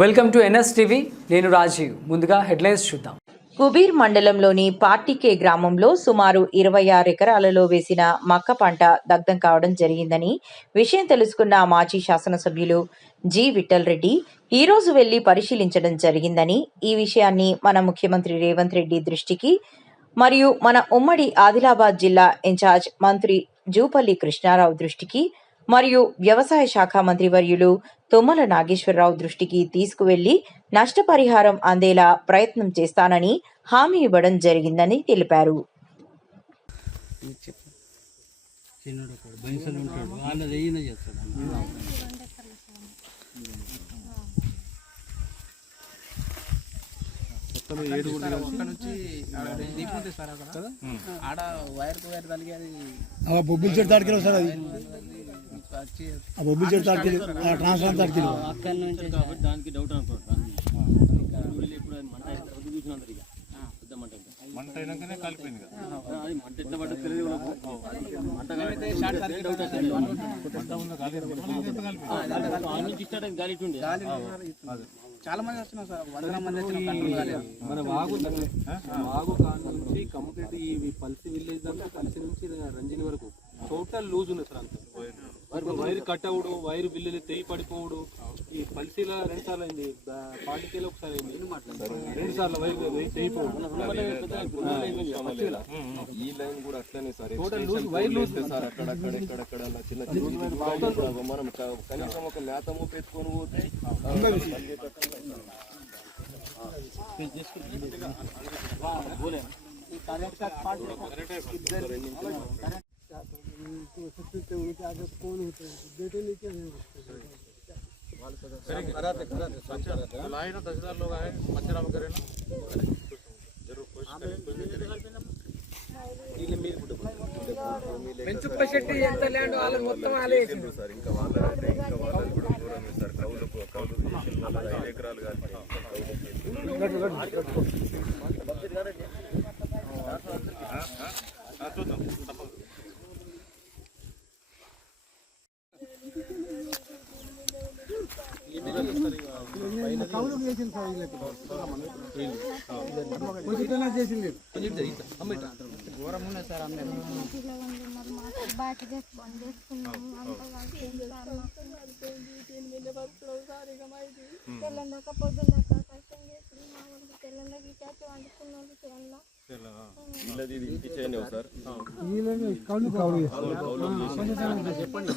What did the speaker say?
Welcome to NS TV. నేను రాజీవ్. ముందుగా headlines చూద్దాం. కుబీర్ మండలంలోని పార్టీకే గ్రామంలో సుమారు 26 ఎకరాలలో వేసిన మక్క పంట దగ్ధం కావడం జరిగిందని విషయం తెలుసుకున్న మాజీ శాసనసభ్యులు జి విఠల్ రెడ్డి ఈ రోజు వెళ్లి పరిశీలించడం జరిగిందని, ఈ విషయాన్ని మన ముఖ్యమంత్రి రేవంత్ రెడ్డి దృష్టికి మరియు మన ఉమ్మడి ఆదిలాబాద్ జిల్లా ఇన్ఛార్జ్ మంత్రి జూపల్లి కృష్ణారావు దృష్టికి మరియు వ్యవసాయ శాఖ మంత్రివర్యులు తుమ్మల నాగేశ్వరరావు దృష్టికి తీసుకువెళ్లి నష్టపరిహారం అందేలా ప్రయత్నం చేస్తానని హామీ ఇవ్వడం జరిగిందని తెలిపారు. బొబ్బిలి చెట్టు తాడికి సార్, అది బొబ్బిలి చెట్టు తాడికి ట్రాన్స్ఫార్మర్ తాడికి దానికి డౌట్ అనుకుంటాను. మంట అయినాకనే కలిపింది కదా, మంట ఎట్లా పడ్డ తెలియదు. చాలా మంది వస్తున్నారు సార్, 100 మంది వచ్చిన మన వాగు కాని నుంచి కంప్లీట్ ఈ పల్సి విలేజ్ దాకా పల్సి నుంచి రంజని వరకు టోటల్ లూజ్ ఉంది సార్. అంత వైర్ కట్ అవుడు, వైర్ బిల్లులు తెగి పడిపోవడు. ఈ పల్సీలో 2 సార్లు అయింది, పార్టీలో ఒకసారి అయింది, 2 సార్లు వైర్ తెగిపోవడు. ఈ లైన్ కూడా అట్లనే sir, total loose wire loose sir. అక్కడక్కడ చిన్న మనం కనీసం ఒక నేతము పెట్టుకొని పోతే दसदार लोग आए, मच्छराम करे ना जरूर పెంచుపశెట్టి ఎంత ల్యాండ్ వాళ్ళ మొత్తం ఆలేసింది సార్. ఇంకా వాళ్ళ కూడా దూరం సార్. కౌలు 5 ఎకరాలు కానీ వీళ్ళది ఇంటి చేయను సార్. చెప్పండి.